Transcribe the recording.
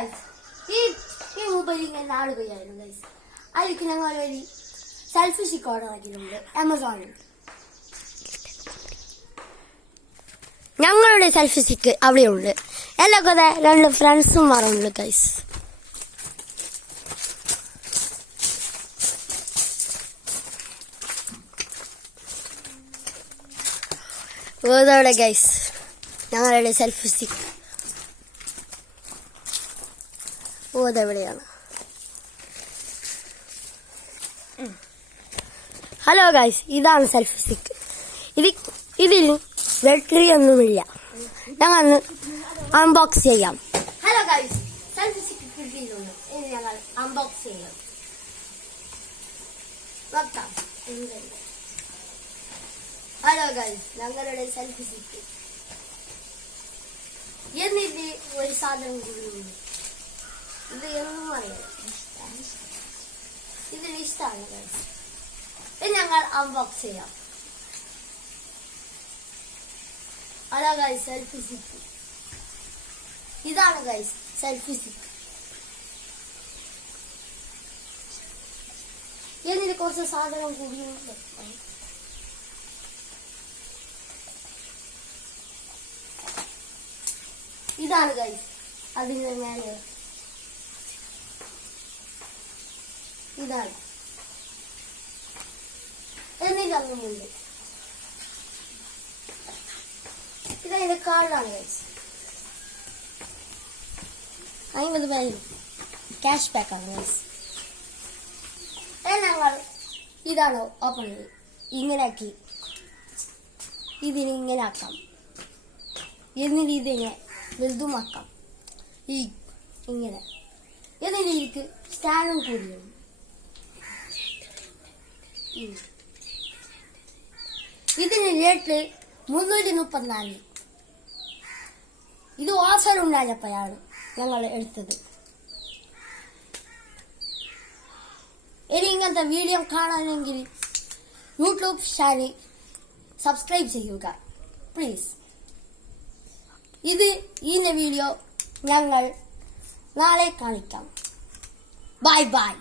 Guys ഈ mobile ഇങ്ങനെ 4 രൂപയായിരുന്നു ഗൈസ്. അതിലേക്ക് ഞങ്ങൾ ഒരു സെൽഫി സ്റ്റിക്ക് ഓർഡർ ആക്കിയിട്ടുണ്ട് ആമസോണിൽ. ഞങ്ങളുടെ സെൽഫി സ്റ്റിക്ക് അവിടെയുണ്ട്. എല്ലാം കൂടെ 2 ഫ്രണ്ട്സും മാറുന്നുണ്ട് ഗൈസ്. ഓതോടെ ഗൈസ് ഞങ്ങളുടെ സെൽഫി സ്റ്റിക്ക് ഓതെവിടെയാണ്. ഹലോ ഗൈസ്, ഇതാണ് സെൽഫി സ്റ്റിക്ക്. ഇതിൽ ബാറ്ററി ഒന്നുമില്ല. ഞങ്ങൾ അൺബോക്സ് ചെയ്യാം. ഹലോ ഗൈസ്, സെൽഫി സ്റ്റിക്ക് കിട്ടിയിട്ടുണ്ട്. ഇനി ഞങ്ങൾ അൺബോക്സ് ചെയ്യാം. ഹലോ ഗൈസ്, ഞങ്ങളുടെ സെൽഫി സ്റ്റിക്ക്. എന്നിട്ട് ഒരു സാധനം കൂടിയുണ്ട്. ഇത് എന്നും അറിയാം, ഇതിന് ഇഷ്ടമാണ് ഗൈസ്. ഇത് ഞങ്ങൾ അൺബോക്സ് ചെയ്യാം. Hello guys, selfie stick. ഇതാണ് ഗൈസ് സെൽഫി സ്റ്റിക്ക്. എന്നിട്ട് കുറച്ച് സാധനം കൂടിയുണ്ട്. ഇതാണ് ഗൈസ് അതിന്റെ മേലെ. ഇതാണ് എന്നിട്ടൊന്നുമുണ്ട്. ഇതതിന്റെ കാർഡാണ് ഗൈസ്. 50 പേര് ക്യാഷ് ബാക്ക് ആണ് ഗൈസ്. ഞങ്ങൾ ഇതാണ് ഓപ്പൺ ചെയ്ത് ഇങ്ങനെ ആക്കി. ഇതിന് ഇങ്ങനെ ആക്കാം. എന്നിട്ട് ഇതിനെ വലുതുമാക്കാം. ഇങ്ങനെ എന്നിട്ട് ഇതിക്ക് സ്റ്റാൻഡും കൂടിയാണ്. ഇതിന് റേറ്റ് 334. ഇത് ഓഫർ ഉണ്ടായപ്പോഴാണ് ഞങ്ങൾ എടുത്തത്. ഇനി ഇങ്ങനത്തെ വീഡിയോ കാണാനെങ്കിൽ യൂട്യൂബ് ചാനൽ സബ്സ്ക്രൈബ് ചെയ്യുക പ്ലീസ്. ഈ വീഡിയോ ഞങ്ങൾ നാളെ കാണിക്കാം. Bye bye.